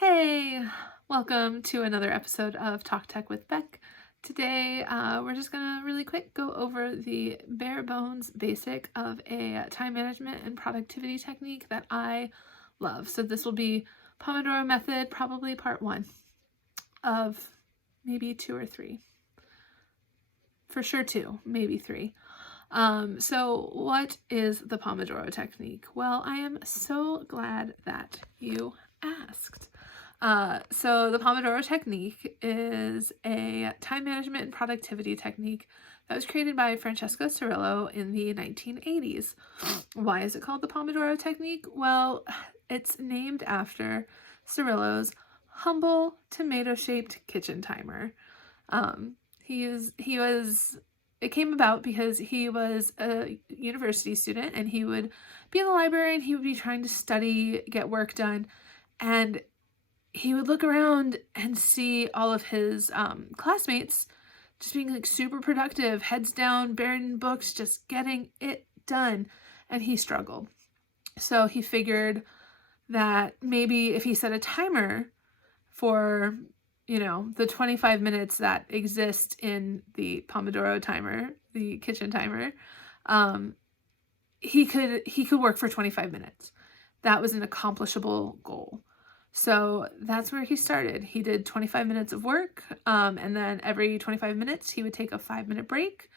Hey, welcome to another episode of Talk Tech with Beck. Today, we're just gonna really quick go over the bare bones basic of a time management and productivity technique that I love. So this will be Pomodoro method, probably part one of maybe two or three. For sure two, maybe three. So what is the Pomodoro technique? Well, I am so glad that you asked. So the Pomodoro technique is a time management and productivity technique that was created by Francesco Cirillo in the 1980s. Why is it called the Pomodoro technique? Well, it's named after Cirillo's humble tomato-shaped kitchen timer. It came about because he was a university student and he would be in the library and he would be trying to study, get work done, and he would look around and see all of his classmates just being like super productive, heads down, buried in books, just getting it done. And he struggled. So he figured that maybe if he set a timer for, the 25 minutes that exist in the Pomodoro timer, the kitchen timer, he could work for 25 minutes. That was an accomplishable goal. So that's where he started. He did 25 minutes of work, and then every 25 minutes he would take a 5-minute break,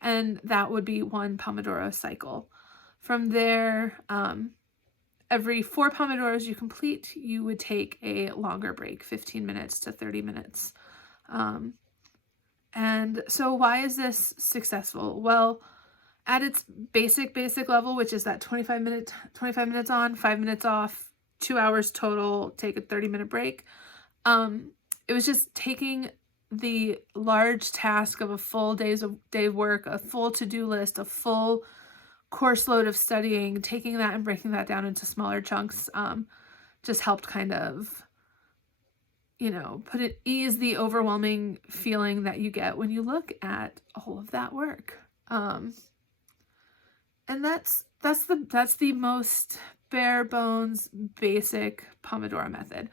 and that would be one Pomodoro cycle. From there, every 4 Pomodoros you complete, you would take a longer break, 15 minutes to 30 minutes. And so why is this successful? Well, at its basic level, which is that 25 minutes on, 5 minutes off, 2 hours total, take a 30-minute break. It was just taking the large task of a full day of work, a full to-do list, a full course load of studying, taking that and breaking that down into smaller chunks, just helped kind of, ease the overwhelming feeling that you get when you look at all of that work. And that's the most bare bones basic Pomodoro method.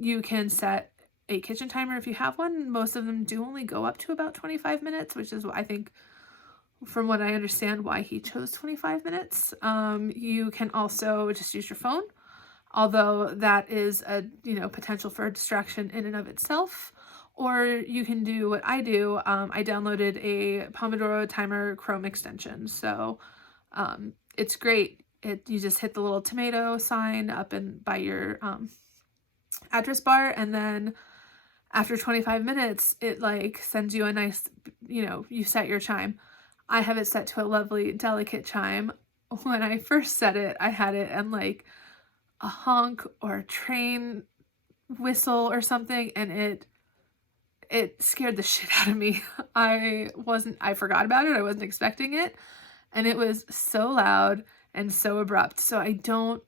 You can set a kitchen timer if you have one. Most of them do only go up to about 25 minutes, which is what I think, from what I understand, why he chose 25 minutes. You can also just use your phone, although that is a potential for a distraction in and of itself. Or you can do what I do. I downloaded a Pomodoro timer Chrome extension, so it's great. You just hit the little tomato sign up by your address bar, and then after 25 minutes, it sends you a nice, you set your chime. I have it set to a lovely, delicate chime. When I first set it, I had it in a honk or a train whistle or something, and it scared the shit out of me. I forgot about it. I wasn't expecting it, and it was so loud and so abrupt. So I don't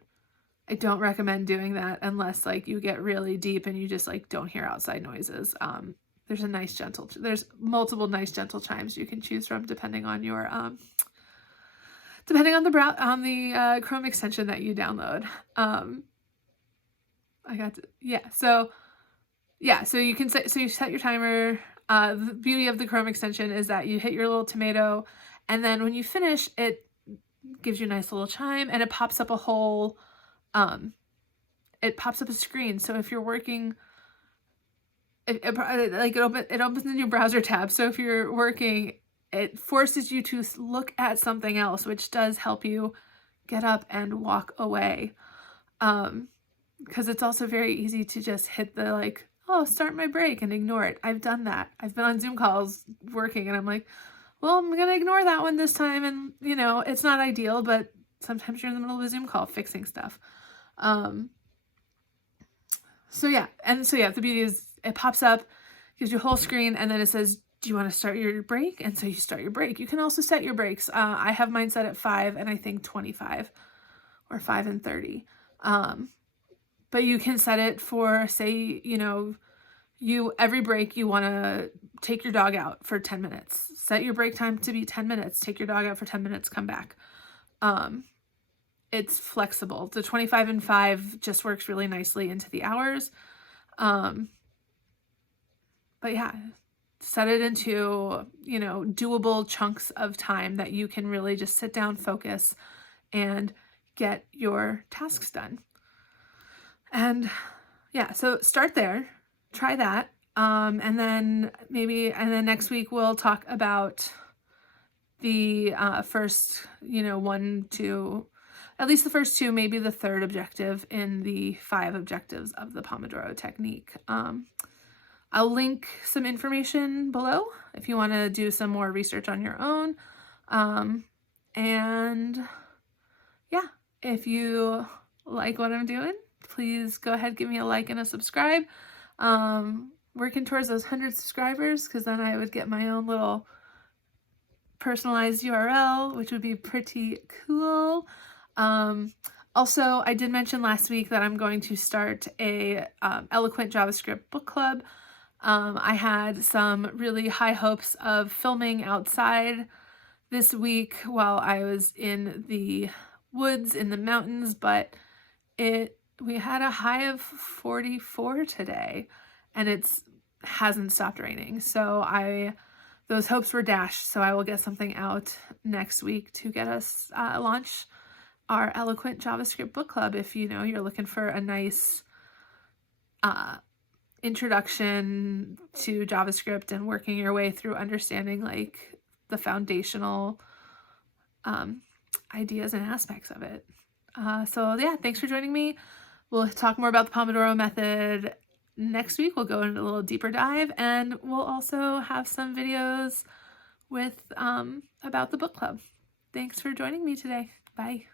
recommend doing that unless you get really deep and you just don't hear outside noises. There's multiple nice gentle chimes you can choose from depending on your depending on the Chrome extension that you download. So you can you set your timer. The beauty of the Chrome extension is that you hit your little tomato, and then when you finish, it gives you a nice little chime, and it pops up a screen. So if you're working, it opens a new browser tab. So if you're working, it forces you to look at something else, which does help you get up and walk away. Because it's also very easy to just hit the start my break and ignore it. I've done that. I've been on Zoom calls working and I'm like, well, I'm going to ignore that one this time. And, it's not ideal, but sometimes you're in the middle of a Zoom call fixing stuff. The beauty is it pops up, gives you a whole screen, and then it says, do you want to start your break? And so you start your break. You can also set your breaks. I have mine set at 5 and I think 25 or 5 and 30. But you can set it for, say, every break you want to take your dog out for 10 minutes. Set your break time to be 10 minutes. Take your dog out for 10 minutes, come back. it's flexible. The 25 and 5 just works really nicely into the hours. But yeah, set it into, you know, doable chunks of time that you can really just sit down, focus, and get your tasks done. And yeah, so start there, try that. And then next week we'll talk about the first, you know, at least the first 2, maybe the 3rd objective in the 5 objectives of the Pomodoro technique. I'll link some information below if you want to do some more research on your own. And yeah, if you like what I'm doing, please go ahead, give me a like and a subscribe. Working towards those 100 subscribers, because then I would get my own little personalized URL, which would be pretty cool. Also, I did mention last week that I'm going to start a Eloquent JavaScript book club. I had some really high hopes of filming outside this week while I was in the woods in the mountains, but we had a high of 44 today, and it hasn't stopped raining. So those hopes were dashed. So I will get something out next week to get us launch our Eloquent JavaScript book club. If you know you're looking for a nice introduction to JavaScript and working your way through understanding like the foundational ideas and aspects of it. So yeah, thanks for joining me. We'll talk more about the Pomodoro method next week. We'll go into a little deeper dive, and we'll also have some videos with about the book club. Thanks for joining me today. Bye.